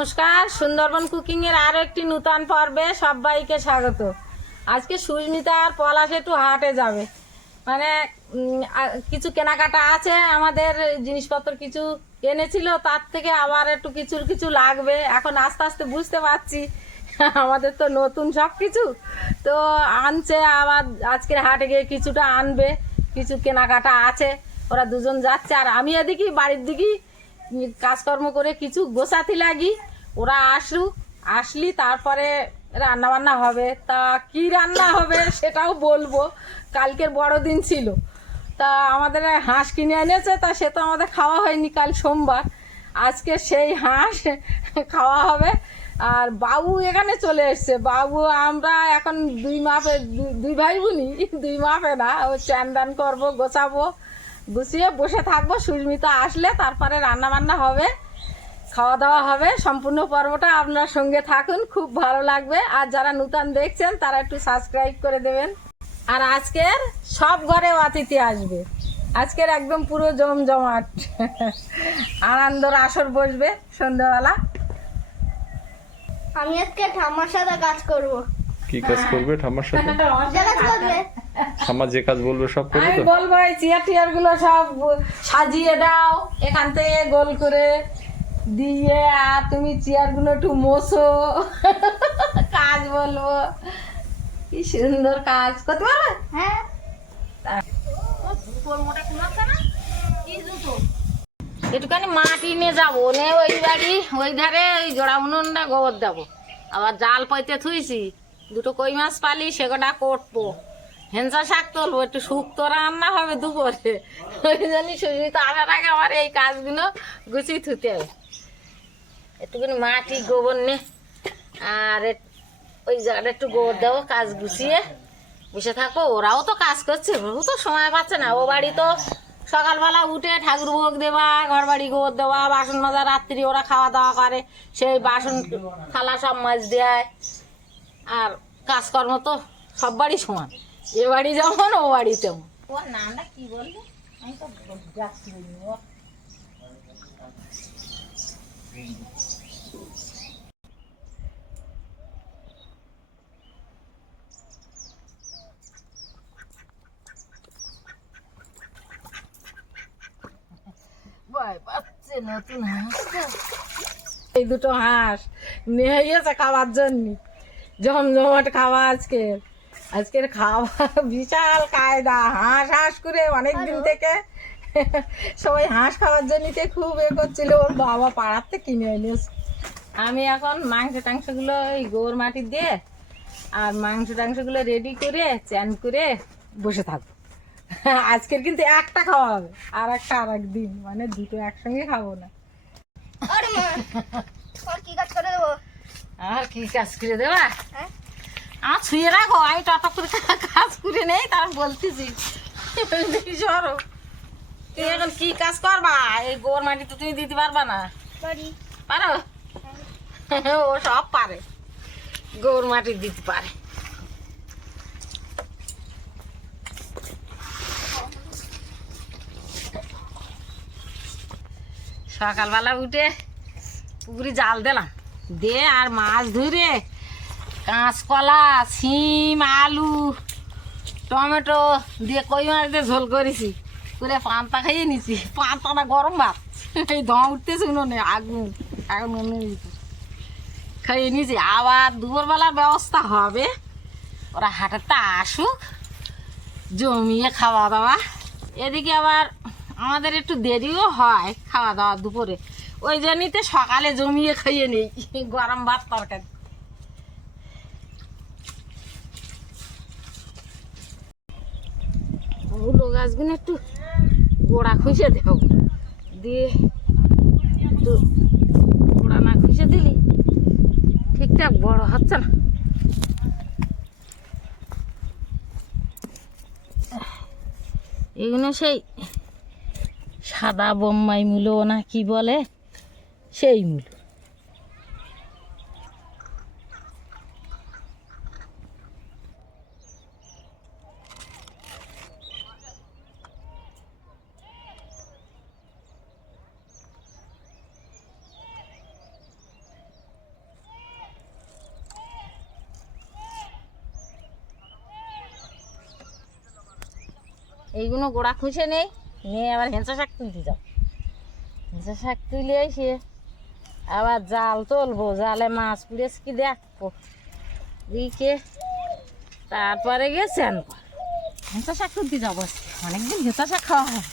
নমস্কার, সুন্দরবন কুকিং এর আরও একটি নূতন পর্বে সবাইকে স্বাগত। আজকে সুস্মিতা আর পলাশ একটু হাটে যাবে। মানে কিছু কেনাকাটা আছে, আমাদের জিনিসপত্র কিছু এনেছিল, তার থেকে আবার একটু কিছু কিছু লাগবে। এখন আস্তে আস্তে বুঝতে পারছি, আমাদের তো নতুন সব কিছু তো আনছে আবার, আজকের হাটে গিয়ে কিছুটা আনবে, কিছু কেনাকাটা আছে, ওরা দুজন যাচ্ছে। আর আমি এদিকে বাড়ির দিকেই কাজকর্ম করে কিছু গোছাতে লাগি। ওরা আসুক, আসলি তারপরে রান্না বান্না হবে। তা কি রান্না হবে সেটাও বলব। কালকের বড়দিন ছিল। তা আমাদের হাঁস কিনে এনেছে, তা সে তো আমাদের খাওয়া হয়নি কাল সোমবার। আজকে সেই হাঁস খাওয়া হবে। আর বাবু এখানে চলে এসছে। বাবু, আমরা এখন দুই মাপে, দুই ভাই বোনই, দুই মাপে না, ও চান দান করব, গোছাবো, গুছিয়ে বসে থাকব। সুস্মিতা আসলে তারপরে রান্না বান্না হবে। খাওয়া দাওয়া হবে সম্পূর্ণ পর্বটা আপনার সঙ্গে থাকুন খুব ভালো লাগবে। আর যারা নূতন দেখছেন তারা একটু সাবস্ক্রাইব করে দেবেন। আর আজকের সব ঘরে অতিথি আসবে। আজকের একদম পুরো জমজমাট। আনন্দর আসর বসবে সন্ধ্যাবেলা। আমি আজকে ঠাম্মার সাথে কাজ করব। কি কাজ করবে ঠাম্মার সাথে? যে কাজ করবে। ঠাম্মা যে কাজ বলবে সব করবে আমি বলব এই চেয়ার টিয়ারগুলো সব সাজিয়ে দাও এখান থেকে গোল করে। দিয়ে আর তুমি চেয়ারগুলো একটু মোছো। কাজ বলব। কি সুন্দর কাজ। করতে পারবে? হ্যাঁ। একটুখানি মাটি নিয়ে যাব। নে ওই বাড়ি ওই ধারে ওই জোড়া উনুনটা গোবর দেবো। আবার জাল পাইতে থুইছি। দুটো কই মাছ পালি সেকটা করব হেঁচা শাক তুলবো একটু শুক্তো রান্না হবে দুপুরে। ওই জন্যই সুস্মিতা আসার আগে আমার এই কাজগুলো গুছিয়ে থুতে হবে। একটুখানি মাটি, গোবর নে। আর ওই জায়গাটা একটু গোবর দেবো কাজ গুছিয়ে। বসে থাকো, ওরাও তো কাজ করছে ও তো সময় পাচ্ছে না। ও বাড়ি তো সকালবেলা উঠে ঠাকুর ভোগ দেওয়া, ঘর বাড়ি গোবর দেওয়া, বাসন মাজা, রাত্রি ওরা খাওয়া দাওয়া করে। সেই বাসন থালা সব মাছ দেয়। আর কাজকর্ম তো সব বাড়ি সমান। এ বাড়ি যেমন, ও বাড়ি তেমন। ওর নামটা কি বলব আমি তো ভয় পাচ্ছে নতুন হাঁস এই দুটো হাঁস নিয়ে গেছে খাওয়ার জন্য। জমজমাট খাওয়া আজকের। আজকের খাওয়া বিশাল কায়দা। হাঁস হাঁস করে অনেক দিন থেকে সবাই হাঁস খাওয়ার জন্যতে খুব এ করছিল। ওর বাবা পাড়ার থেকে কিনে এনেছে আমি এখন মাংস টাংসগুলো ওই গোর মাটি দিয়ে আর মাংস টাংসগুলো রেডি করে চ্যান করে বসে থাকব। আজকের কিন্তু একটা খাওয়া হবে। আর একটা আর একদিন মানে দুটো একসঙ্গে খাব না। আরে মা কাজ করে দেবো? আর কি কাজ করে দেবা? হ্যাঁ? আমার ছুঁয়ে রাখো আমি টপ করে কাজ করে নেই তার বলতেছি। সরো তুই এখন কি কাজ করবা? এই গোর মাটি তো তুমি দিতে পারবা না। পারো। ও সব পারে। গোর মাটি দিতে পারে। সকালবেলা উঠে পুকুরে জাল দিলাম। দে আর মাছ ধরে কাঁচকলা, শিম, আলু, টমেটো দিয়ে কই মাছ দিয়ে ঝোল করেছি। করে পান্তা খাইয়ে নিছি। পান্তাটা গরম ভাত। এই ধোঁয়া উঠতেছে উনুনে, আগুন আগুন উনুনে। খাইয়ে নিয়েছি আবার দুপুরবেলার ব্যবস্থা হবে। ওরা হাটেরটা আসুক, জমিয়ে খাওয়া দাওয়া। এদিকে আবার আমাদের একটু দেরিও হয় খাওয়া দাওয়া দুপুরে। ওই জন্যতে সকালে জমিয়ে খাইয়ে নেই, গরম ভাত তরকারি। ওগুলো গাছগুলো একটু গোড়া খুঁজে দেব দিয়ে একটু গোড়া না খুঁজে দিলি ঠিকঠাক বড় হচ্ছে না। এগুলো সেই সাদা বোম্বাই মূলো না কি বলে? সেই মূল। এইগুলো গোড়া খুঁজে নেই? নিয়ে আবার হেঁচা শাক তুলতে যাও। হেঁচা শাক তুলে এসে আবার জাল তুলবো, জালে মাছ পুড়েছে কি দেখব। দিকে তারপরে কর হেঁচা শাক তুলতে যাব। অনেকদিন হেঁচা শাক খাওয়া হয়।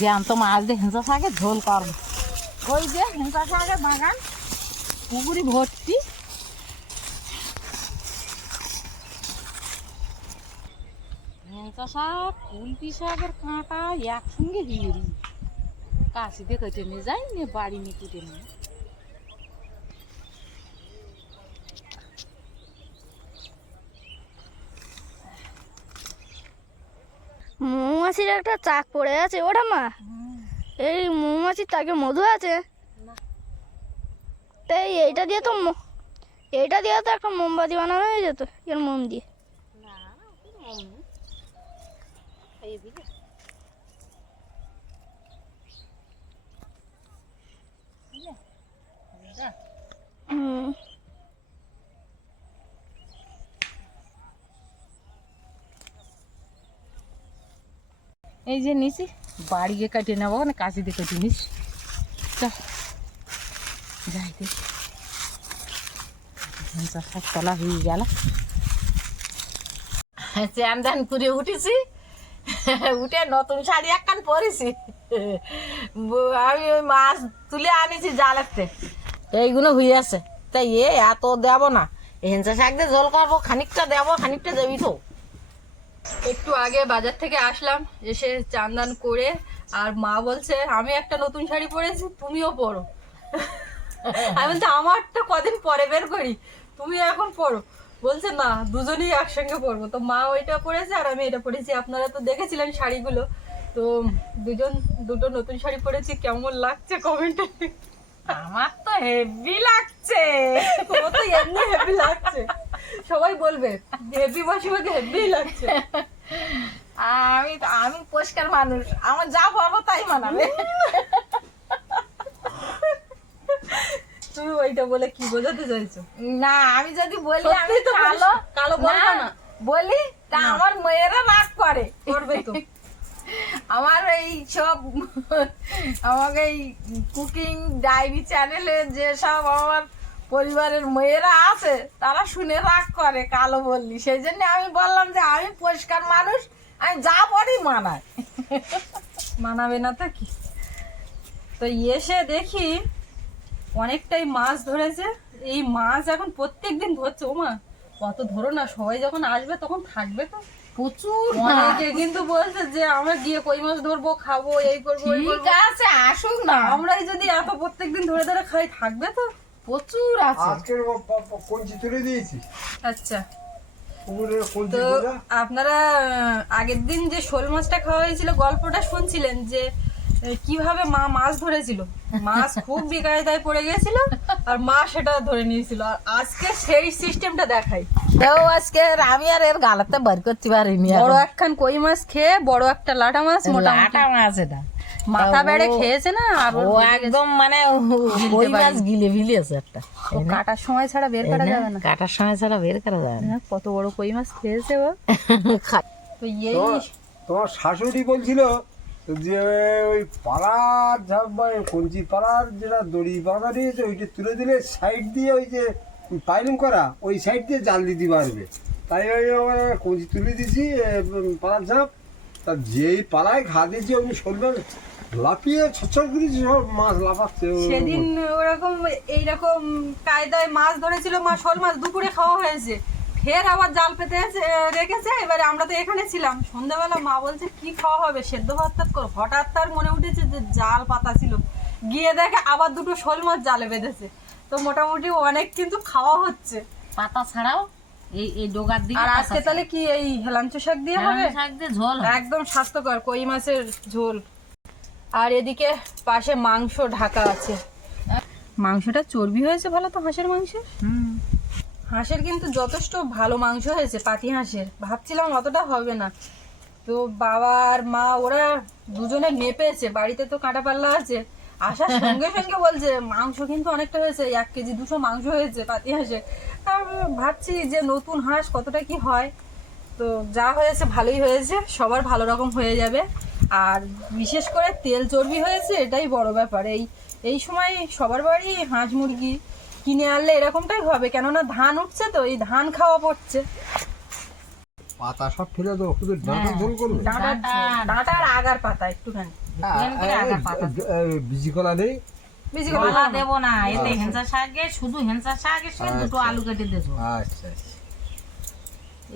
জ্যান্ত মাছ দিয়ে হেঁচা শাকের ঝোল করব। ওই যে হেঁচা শাকের বাগান, পুকুরি ভর্তি। হেঁচা শাক কুলপি শাকের কাঁটা একসঙ্গে দিয়ে দিই। কাশি দিয়ে কেটে নিয়ে যাই নিয়ে বাড়ি নিয়ে কেটে নিয়ে মৌমাছির একটা চাক পড়ে আছে ওটা মা। এই মৌমাছির তাকে মধু আছে। তাই এইটা দিয়ে তো এইটা দিয়ে তো একটা মোমবাতি বানানো হয়ে যেত এর মোম দিয়ে। হুম এই যে নিছি বাড়ি গিয়ে কাটিয়ে নেব না কাশি দিয়ে কেটে নিস চল যাই দেখি হেঁচা শাক তোলা হয়ে গেল চ্যান ধ্যান করে উঠেছি উঠে নতুন শাড়ি একখান পরেছি। আমি ওই মাছ তুলে আনিছি জালেতে এইগুলো হয়ে আছে। তাই এ এত দেব না। হেঁচা শাক দিয়ে জল করব খানিকটা দেবো খানিকটা দেবি তো। একটু আগে বাজার থেকে আসলাম এসে চান্দান করে আর মা বলছে আমি একটা নতুন শাড়ি পরেছি তুমিও পরো। আমি বলছি আমার তো কদিন পরে বের করি? তুমি এখন পরো। বলছে না দুজনেই একসঙ্গে পরবো। তো মা ওইটা পরেছে আর আমি এটা পরেছি। আপনারা তো দেখেছিলেন শাড়িগুলো। তো দুজন দুটো নতুন শাড়ি পরেছি। কেমন লাগছে কমেন্টে? আমার তো হেভি লাগছে। ও তো এমনি হেভি লাগছে। সবাই বলবে হেভি মাসিমাকে হেভি লাগছে। আমি তো আমি পরিষ্কার মানুষ। আমার যা পাবো তাই মানাবে। তুমি ওইটা বলে কি বোঝাতে চাইছো? না আমি যদি বলি আমি কালো কালো বলব না। বলি তা আমার মেয়েরা রাগ করে। করবে তো। আমার এই সব আমাকে এই কুকিং ডায়েরি চ্যানেলে যে সব আমার পরিবারের মেয়েরা আছে তারা শুনে রাগ করে কালো বললি। সেই জন্য আমি বললাম যে আমি পরিষ্কার মানুষ আমি যা পড়ি মানায়। মানাবে না তো কি? তো এসে দেখি অনেকটাই মাছ ধরেছে। এই মাছ এখন প্রত্যেক দিন ধরছে ও মা। কত ধরো না সবাই যখন আসবে তখন থাকবে তো। প্রচুর অনেকে কিন্তু বলছে যে আমরা গিয়ে কই মাছ ধরবো খাব এই করব ঠিক আছে আসুক না। আমরাই যদি এত প্রত্যেকদিন ধরে ধরে খাই থাকবে তো। প্রচুর আছে। আজকের কঞ্চি তুলে দিয়েছি। আচ্ছা। তো আপনারা আগের দিন যে শোল মাছটা খাওয়া হয়েছিল গল্পটা শুনছিলেন যে কীভাবে মা মাছ ধরেছিল? মাছ খুব বিকায়দায় পড়ে গেছিল আর মা সেটা ধরে নিয়েছিল। আর আজকে সেই সিস্টেমটা দেখাই। কেউ আজকে আমি আর এর গালাতে বার করতে পারিনি বড় একখান কই মাছ খেয়ে বড় একটা লাটা মাছ মোটামুটি লাটা মাছ এটা। মাথা বেড়ে খেয়েছে না? আর ও একদম মানে ওই মাছ গিলে ফিলিয়েছে একটা। ও কাটার সময় ছাড়া বের করা যাবে না। কাটার সময় ছাড়া বের করা যাবে না। হ্যাঁ, কত বড় কই মাছ খেয়েছে ও। তো এই তোমার তোমার শাশুড়ি বলছিল যে ওই পাড়ার যা কঞ্চি পাড়ার যেটা দড়ি বাঁধা দিয়েছে, ওইটা তুলে দিলে সাইড দিয়ে ওই যে পাইলিং করা, ওই সাইড দিয়ে জাল দিতে পারবে তাই ওই আমার কঞ্চি তুলে দিছি পাড়ার ঝাঁপ। তা যেই পাড়ায় ঘা দিয়েছি, আমি শোলটা লাফিয়ে ছচ্ছর করেছি, সব মাছ লাফাচ্ছে। সেদিন ওরকম এইরকম কায়দায় মাছ ধরেছিল, মা শোল মাছ দুপুরে খাওয়া হয়েছে। ফের আবার জাল পেতে রেখেছে। এবারে আমরা তো এখানে ছিলাম। সন্ধ্যাবেলা মা বলছে কি খাওয়া হবে? সেদ্ধ ভাত করো। হঠাৎ তার মনে উঠেছে যে জাল পাতা ছিল। গিয়ে দেখে আবার দুটো শোল মাছ জালে বেঁধেছে। তো মোটামুটি অনেক কিন্তু খাওয়া হচ্ছে। পাতা ছাড়াও এই এই ডোগার দিকে আর আজকে তাহলে কি এই হেলাঞ্চ শাক দিয়ে হবে? শাক দিয়ে ঝোল একদম স্বাস্থ্যকর কই মাছের ঝোল। আর এদিকে পাশে মাংস ঢাকা আছে। মাংসটা চর্বি হয়েছে ভালো তো হাঁসের মাংস হুম। হাঁসের কিন্তু যথেষ্ট ভালো মাংস হয়েছে পাতি হাঁসের। ভাবছিলাম অতটা হবে না। তো বাবা আর মা, ওরা দুজনে মেপেছে, বাড়িতে তো কাঁটা পাল্লা আছে। আসার সঙ্গে সঙ্গে বলছে, মাংস কিন্তু অনেকটা হয়েছে, এক কেজি দুশো মাংস হয়েছে পাতি হাঁসে আর ভাবছি যে নতুন হাঁস কতটা কি হয়। তো যা হয়েছে ভালোই হয়েছে, সবার ভালো রকম হয়ে যাবে। আর বিশেষ করে তেল চর্বি হয়েছে, এটাই বড় ব্যাপার। এই এই সময় সবার বাড়ি হাঁস মুরগি। কিনে আনলে এরকমটাই হবে কেননা ধান উঠছে তো এই ধান খাওয়া পড়ছে। পাতা সব ফেলে দেবো শুধু ডাঁটা ঝোল করবে। ডাঁটা ডাঁটা। আর আগার পাতা একটুখানি বিজি কলা নেই। বেশি কলা দেবো না এতে হেঁচা শাকে শুধু শাকের সঙ্গে দুটো আলু কেটে দেবো। আচ্ছা আচ্ছা।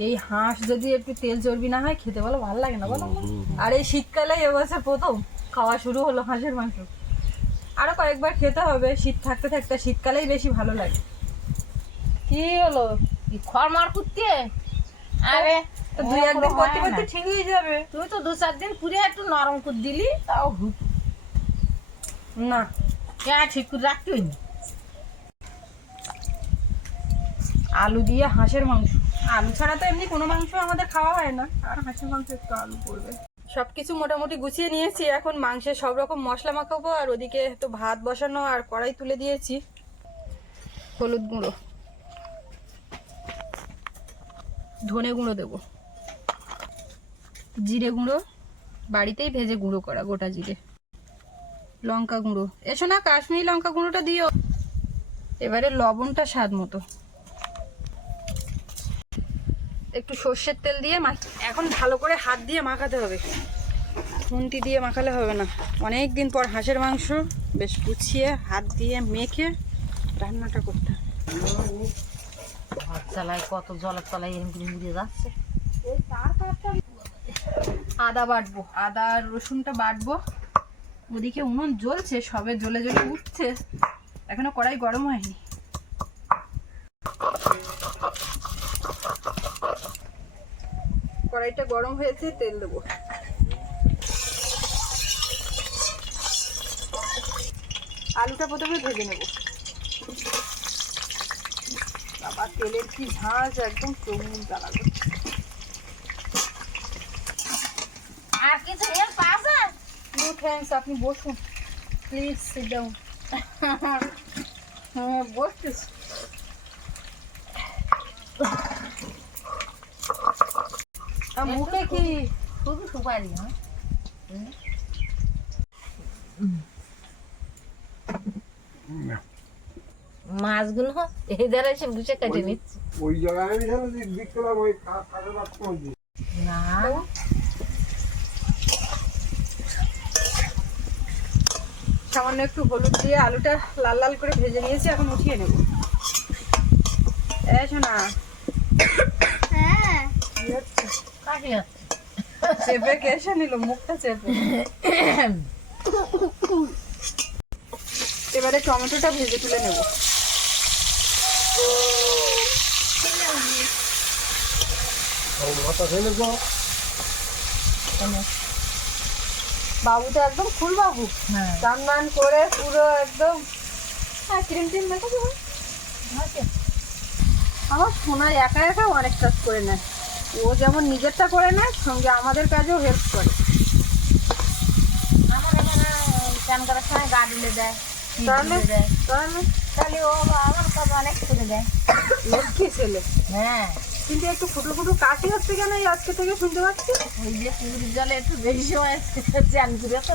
এই হাঁস যদি একটু তেল চর্বি না হয় খেতে বলো ভালো লাগে না বলো। আর এই শীতকালে এবছর প্রথম খাওয়া শুরু হলো হাঁসের মাংস। আরও কয়েকবার খেতে হবে। শীত থাকতে থাকতে শীতকালেই বেশি ভালো লাগে। কি হলো? কি খড়মার করতে আরে দুই একদিন করতে করতে ঠিক হয়ে যাবে। তুই তো দু চার দিন পুরে একটু নরম করে দিলি তাও হুট না কে ঠিক করে রাখতে হইনি আলু দিয়ে হাঁসের মাংস। আলু ছাড়া তো এমনি কোনো মাংস আমাদের খাওয়া হয় না। আর হাঁসের মাংস একটু আলু পড়বে। সব কিছু মোটামুটি গুছিয়ে নিয়েছি। এখন মাংসের সব রকম মশলা মাখাবো আর ওদিকে তো ভাত বসানো আর কড়াই তুলে দিয়েছি। হলুদ গুঁড়ো। ধনে গুঁড়ো দেবো। জিরে গুঁড়ো। বাড়িতেই ভেজে গুঁড়ো করা গোটা জিরে। লঙ্কা গুঁড়ো। এসো না, কাশ্মীরি লঙ্কা গুঁড়োটা দিও। এবারে লবণটা স্বাদ মতো। একটু সর্ষের তেল দিয়ে মাখ- এখন ভালো করে হাত দিয়ে মাখাতে হবে। খুন্তি দিয়ে মাখালে হবে না। অনেক দিন পর হাঁসের মাংস বেশ গুছিয়ে হাত দিয়ে মেখে রান্নাটা করতে হবে। ভাত চালায় কত জলের তলায় এরকম করে মুড়িয়ে যাচ্ছে। আদা বাটবো। আদা আর রসুনটা বাটবো। ওদিকে উনুন জ্বলছে সবে জ্বলে জ্বলে উঠছে। এখনও কড়াই গরম হয়নি। কড়াইটা গরম হয়েছে তেল দেবো। আলুটা প্রথমে ভেজে নেব। বাবা তেলের কি ঝাঁজ একদম চৌমুখ জ্বালা করছে আর কিছু হেল্প আছে নো থ্যাঙ্কস আপনি বসুন। প্লিজ সিট ডাউন হ্যাঁ বসতেছি। মুখে কি খুবই সুপারি হ্যাঁ? মাছগুলো এই দ্বারা এসে বুঝে কেটে নিচ্ছে। ওই জায়গায় আমি জানো যে ওই। না। সামান্য একটু হলুদ দিয়ে আলুটা লাল লাল করে ভেজে নিয়েছি এখন উঠিয়ে নেব। এসো না হ্যাঁ। চেপে কে এসে নিল? মুখটা চেপে। এবারে টমেটোটা ভেজে তুলে নেব। বাবু তো একদম ফুল বাবু। হ্যাঁ। স্নান দান করে পুরো একদম হ্যাঁ ক্রিম টিম মেখেছো আমার সোনার একা একা অনেক কাজ করে নেয়। ও যেমন নিজেরটা করে নেয় সঙ্গে আমাদের কাজেও হেল্প করে। আমার চান করার সময় গা দেয় তাহলে দিলে দেয়। তাহলে? তাহলে ও আমার কাজ অনেক করে দেয়। লক্ষ্মী ছেলে। হ্যাঁ। কিন্তু একটু ফুটো ফুটো কাশি হচ্ছে কেন এই আজকে থেকে শুনতে পাচ্ছি? ওই যে পুকুরের জলে একটু বেশি সময় চান করে তো।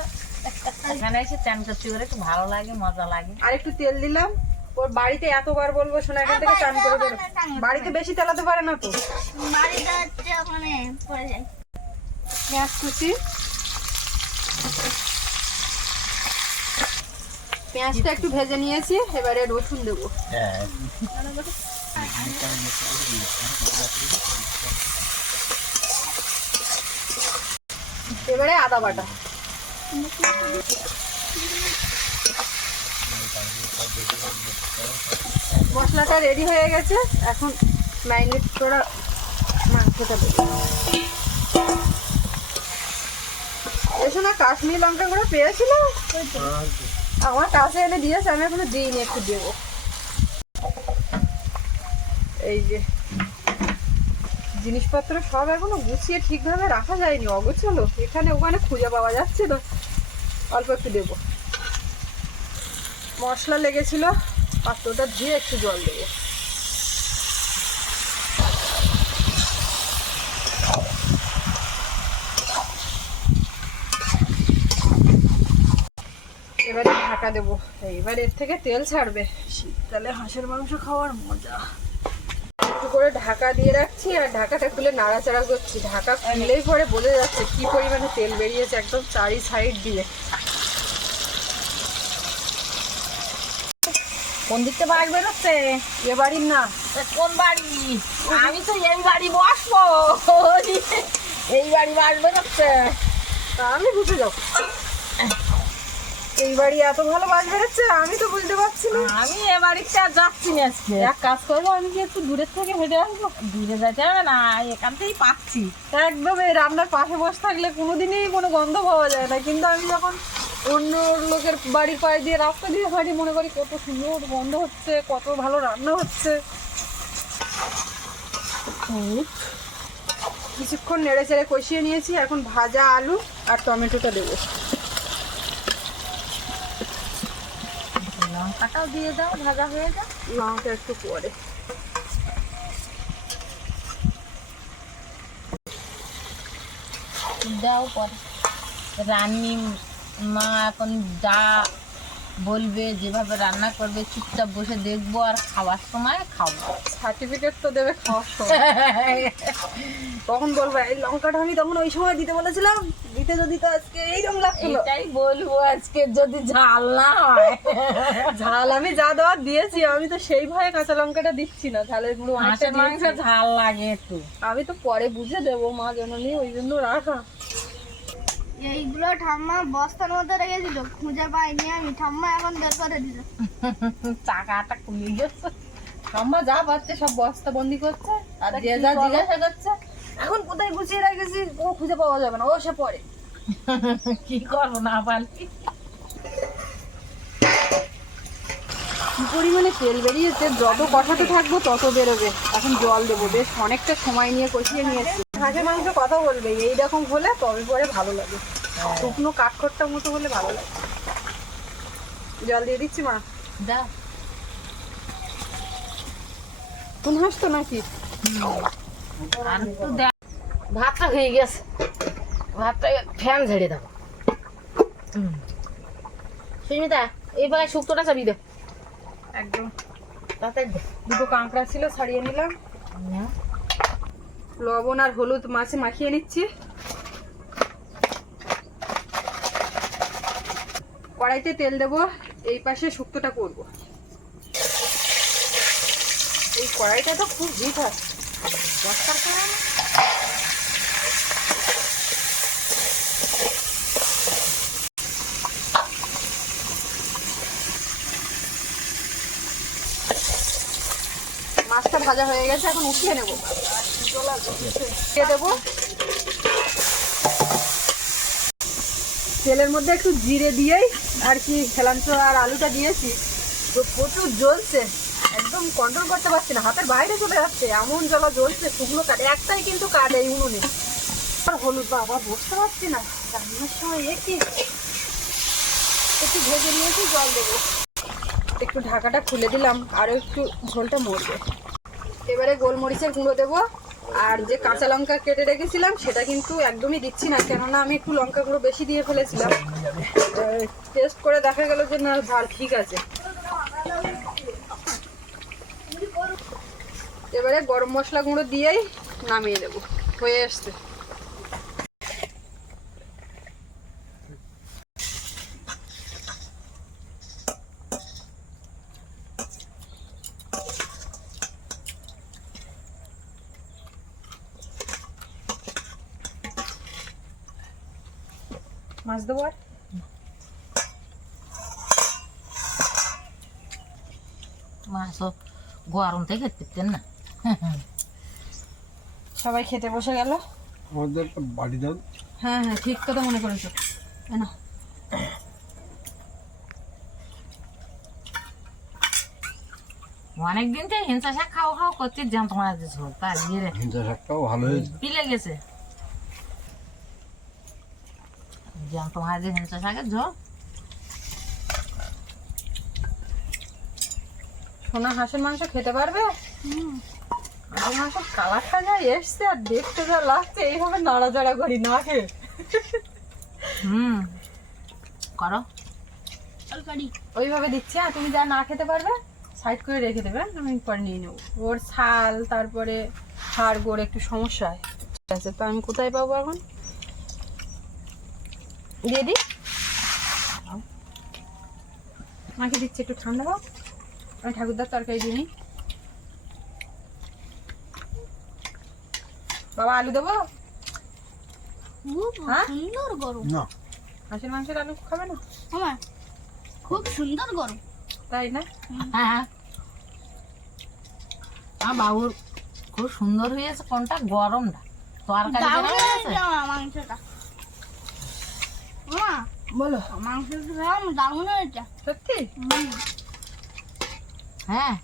এখানে এসে চান করতে করে একটু ভালো লাগে মজা লাগে। আর একটু তেল দিলাম। ওর বাড়িতে এতবার বলব শোনা এখান থেকে চান করে দেবে বাড়িতে বেশি তেলাতে পারে না তো? বাড়িটা হচ্ছে ওখানে পড়ে যায়। পেঁয়াজ কুচি। পেঁয়াজটা একটু ভেজে নিয়েছি এবারে রসুন দেবো। এবারে আদা বাটা। মশলাটা রেডি হয়ে গেছে। এখন ম্যারিনেট করা মাংসটা দেবো। না কাশ্মীর লঙ্কা করে পেয়েছিল? আমার কাছে এনে দিয়েছে, আমি এখনও দিইনি, একটু দেবো। এই যে, জিনিসপত্র সব এখনও গুছিয়ে ঠিকভাবে রাখা যায়নি, অগোছালো। এখানে ওখানে খুঁজে পাওয়া যাচ্ছে তো অল্প একটু দেবো। মশলা লেগেছিল, পাত্রটা ধুয়ে একটু জল দেবো। এবারে ঢাকা দেবো। এইবার এর থেকে তেল ছাড়বে। শীতকালে হাঁসের মাংস খাওয়ার মজা। একটু করে ঢাকা দিয়ে রাখছি আর ঢাকাটা খুলে নাড়াচাড়া করছি। ঢাকা খুলেই পরে বোঝা যাচ্ছে কি পরিমাণে তেল বেরিয়েছে একদম চারি সাইড দিয়ে। কোন দিকতে বাস বেরোচ্ছে? এ বাড়ির না। কোন বাড়ি? আমি তো এই বাড়ি বসবো। এই বাড়ি বাস বেরোচ্ছে। আমি বুঝে যাও এই বাড়ি এত ভালো বাস বেরোচ্ছে আমি তো বুঝতে পারছি না। আমি এ বাড়িতে আর যাচ্ছি না আজকে। এক কাজ করব আমি কি একটু দূরের থেকে হেঁটে আসব? দূরে যেতে হবে না এখান থেকেই পাচ্ছি। একদম এই রান্নার পাশে বসে থাকলে কোনোদিনই কোনো গন্ধ পাওয়া যায় না। কিন্তু আমি যখন অন্য লোকের বাড়ির পায়ে দিয়ে রাস্তা দিয়ে হাঁটি মনে করি কত সুন্দর গন্ধ হচ্ছে কত ভালো রান্না হচ্ছে। কিছুক্ষণ নেড়ে চেড়ে কষিয়ে নিয়েছি এখন ভাজা আলু আর টমেটোটা দেবো। লঙ্কাটাও দিয়ে দাও ভাজা হয়ে যাও লঙ্কা একটু পরে। দাও পরে। রান্নি মা এখন যা বলবে যেভাবে রান্না করবে চুপচাপ বসে দেখব আর খাওয়ার সময় খাব। সার্টিফিকেট তো দেবে খাওয়ার সময়। তখন বলব এই লঙ্কাটা আমি তখন ওই সময় দিতে বলেছিলাম। দিতে যদি তো আজকে এইরকম লাগছিল। এটাই বলব আজকে যদি ঝাল না হয়। ঝাল আমি যা দেওয়ার দিয়েছি আমি তো সেই ভয়ে কাঁচা লঙ্কাটা দিচ্ছি না। ঝালের গুঁড়ো মাংস ঝাল লাগে একটু। আমি তো পরে বুঝে দেবো মা জননী ওই জন্য রাখা। এইগুলো ঠাম্মা বস্তার মধ্যে রেখেছিল খুঁজে পাইনি আমি। ঠাম্মা এখন বের করে দিল। চাকাটা খুলে গেছে। ঠাম্মা যা পাচ্ছে সব বস্তা বন্দি করছে আর যে যা জিজ্ঞাসা করছে এখন কোথায় গুছিয়ে রেখেছি ও খুঁজে পাওয়া যাবে না ও সে পরে কি করব না পারলি? কি পরিমাণে তেল বেরিয়েছে যত কষাতে থাকব তত বেরোবে। এখন জল দেবো বেশ অনেকটা সময় নিয়ে কষিয়ে নিয়েছি। হাঁসের মাংস কথা বলবে এইরকম হলে তবে পরে ভালো লাগে। শুকনো কাঠখড়টা মতো হলে ভালো লাগে। জল দিয়ে দিচ্ছি মা? দাও কোন হাঁস তো নাকি ভাতটা হয়ে গেছে। ভাতটা ফ্যান ঝেড়ে হুম। সুস্মিতা এই ভাগে শুক্তোটা চাবি দে একদম। তাতে দুটো কাঁকড়া ছিল ছাড়িয়ে নিলাম। নাও। লবণ আর হলুদ মাছে মাখিয়ে নিচ্ছি। কড়াইতে তেল দেবো, এই পাশে শুক্তোটা করব। এই কড়াইটা তো খুব হিট মাছটা ভাজা হয়ে গেছে, এখন উঠিয়ে নেব। তেলের মধ্যে একটু জিরে দিয়েই আর কি হেলাঞ্চ আর আলুটা দিয়েছি। তো প্রচুর জ্বলছে। একদম কন্ট্রোল করতে পারছি না। হাতের বাইরে চলে যাচ্ছে। এমন জ্বলা জ্বলছে, শুকনো কাঠ একটাই কিন্তু কাঠ এই উনুনে। আর হলুদ বাবা, বসতে পারছি না। রান্নার সময় এ কি? একটু ভেজে নিয়েছি, জল দেবো। একটু ঢাকাটা খুলে দিলাম। আরও একটু ঝোলটা মরবে। এবারে গোলমরিচের গুঁড়ো দেবো। আর যে কাঁচা লঙ্কা কেটে রেখেছিলাম, সেটা কিন্তু একদমই দিচ্ছি না, কেননা আমি একটু লঙ্কা গুঁড়ো বেশি দিয়ে ফেলেছিলাম। টেস্ট করে দেখা গেল যে না, ভালো, ঠিক আছে। এবারে গরম মশলা গুঁড়ো দিয়েই নামিয়ে দেবো, হয়ে এসছে দেবো আর মাছও গরম থেকে পেতেন না। সবাই খেতে বসে গেল। আমাদের বাড়ি দাও। হ্যাঁ হ্যাঁ ঠিক কথা মনে করেছ। না অনেকদিন থেকে হিংসা শাক খাওয়া খাওয়া করতে জান তোমার ঝোল তা ইয়ে রে হিংসা শাকটাও ভালো হয়েছে। পিলে গেছে। জান তোমার যে হিংসা শাকের ঝোল। সোনা হাঁসের মাংস খেতে পারবে? হাঁসের মাংস কালারটা যা এসছে আর দেখতে যা লাগছে এইভাবে নাড়াচাড়া করি না খেয়ে। হুম। করো। ওইভাবে দিচ্ছি হ্যাঁ তুমি যা না খেতে পারবে সাইড করে রেখে দেবে? আমি পরে নিয়ে নেব। ওর ছাল তারপরে হাড় গোড় একটু সমস্যা হয়। ঠিক আছে তো আমি কোথায় পাবো এখন? দিয়ে দিই। মাকে দিচ্ছি একটু ঠান্ডা হোক। আমি ঠাকুরদার তরকারি দিয়ে নিই। বাবা আলু দেবো? খুব হ্যাঁ? সুন্দর গরম। না। হাঁসের মাংসের আলু খাবে না? আমার খুব সুন্দর গরম। তাই না? হ্যাঁ আমার বাবুর খুব সুন্দর হয়েছে কোনটা? গরমটা। তরকারি মাংসটা। মা বলো। মাংসটা খেলাম দারুণ হয়েছে। সত্যি? হ্যাঁ।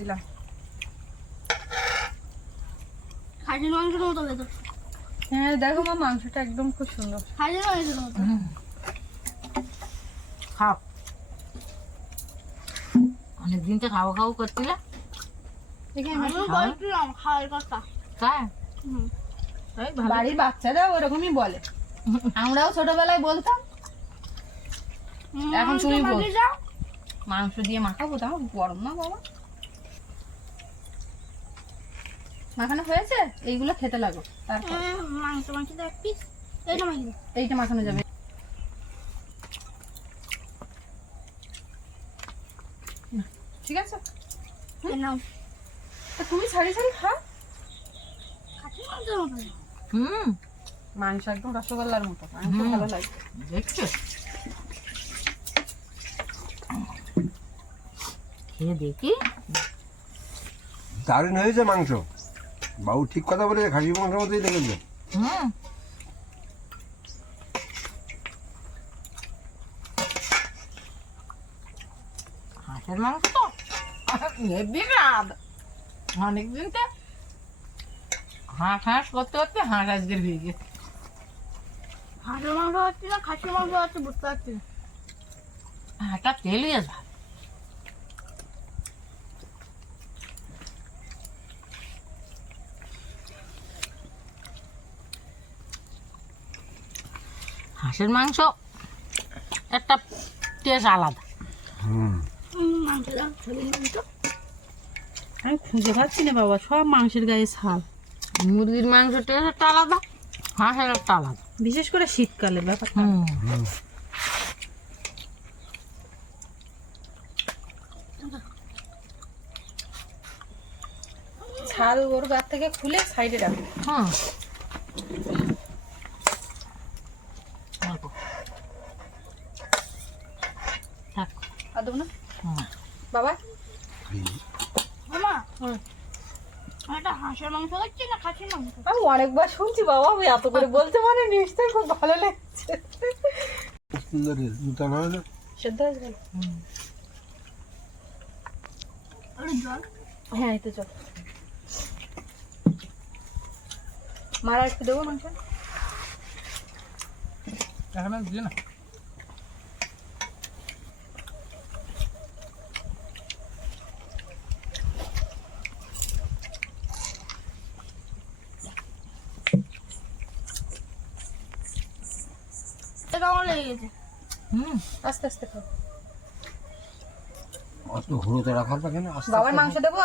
দিলাম খাসির মাংসের মতো ভেতর হ্যাঁ দেখো মা মাংসটা একদম খুব সুন্দর। খাসির মাংসের মতো। খাও। অনেকদিন তো খাওয়া খাওয়া করছিলে। দেখি আমি বলছিলাম খাওয়ার কথা। তাই? হুম। বাড়ির বাচ্চারা ওরকমই বলে। আমরাও ছোটবেলায় বলতাম। এখন তুমি মাংস বল। মাংস দিয়ে মাখাবো তাও গরম না বাবা। মাখানো হয়েছে? এইগুলো খেতে লাগো তারপর। মাংস মাংস দাও এক পিস এইটা মাখিয়ে এইটা মাখানো যাবে। ঠিক আছে। নাও। তুমি ছাড়ি ছাড়ি খা মতো হুম। মাংস একদম রসগোল্লার মতো। মাংস ভালো লাগে। দেখছ? খেয়ে দেখি। দারুণ হয়েছে মাংস। বাবু ঠিক কথা বলেছে খাসি মাংসের মতোই হুম। হাঁসের মাংস স্বাদ। অনেকদিন তো হাঁস হাঁস করতে করতে হাঁস আজকের হয়ে গেছে হাঁসের মাংস হচ্ছে না খাসির মাংস হচ্ছে বুঝতে পারছি না হাঁটা তেল হয়ে যায় হাঁসের মাংস একটা টেস্ট আলাদা। আমি খুঁজে পাচ্ছি না বাবা সব মাংসের গায়ে ছাল। মুরগির মাংস টেস্ট একটা আলাদা হাঁসের একটা আলাদা। বিশেষ করে শীতকালে ব্যাপারটা। হুম। ছাল ওর গা থেকে খুলে সাইডে রাখো। হুম। অল্প। দেবো না? বাবা? মামা। এটা হাঁসের মাংস হচ্ছে না খাসির মাংস আমি অনেকবার শুনছি বাবা আমি এত করে বলতে মানে নিশ্চয়ই খুব ভালো লাগছে। সুন্দর হয় না সেদ্ধ হয়ে গেল? হ্যাঁ এই তো চল মারা একটু দেবো মাংস এখন দিও না। গেছে। হুম আস্তে আস্তে খাও। অত হুড়োতে রাখার পাখে না বাবার মাংস দেবো?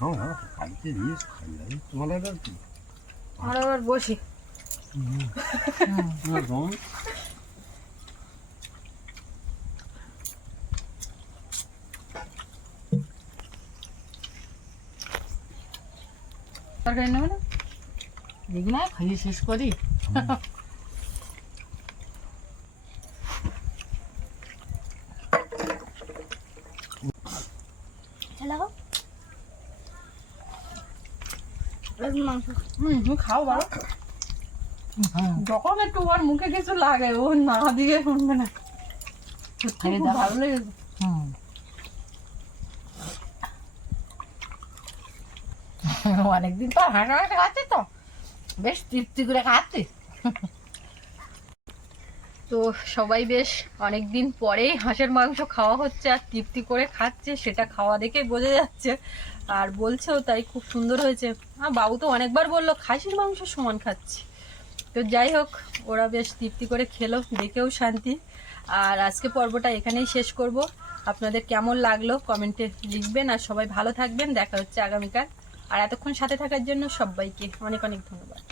হ্যাঁ হ্যাঁ খাইতে খাই যাবে তোমার আর কি? আর আবার বসি। তরকারি নেবে না? দেখি না খাইয়ে শেষ করি। মাংস। হুম খাও বাবা যখন একটু ওর মুখে কিছু লাগে ও না দিয়ে শুনবে না। ভালো লেগেছে অনেকদিন পর হাঁস মাংস খাচ্ছি তো। বেশ তৃপ্তি করে খাচ্ছি তো সবাই বেশ অনেক দিন পরেই হাঁসের মাংস খাওয়া হচ্ছে আর তৃপ্তি করে খাচ্ছে সেটা খাওয়া দেখে বোঝা যাচ্ছে। আর বলছেও তাই, খুব সুন্দর হয়েছে। আর বাবু তো অনেকবার বলল, খাসির মাংস সমান খাচ্ছি। তো যাই হোক, ওরা বেশ তৃপ্তি করে খেলো, দেখেও শান্তি। আর আজকে পর্বটা এখানেই শেষ করব। আপনাদের কেমন লাগল কমেন্টে লিখবেন, আর সবাই ভালো থাকবেন। দেখা হচ্ছে আগামীকাল। আর এতক্ষণ সাথে থাকার জন্য সবাইকে অনেক অনেক ধন্যবাদ।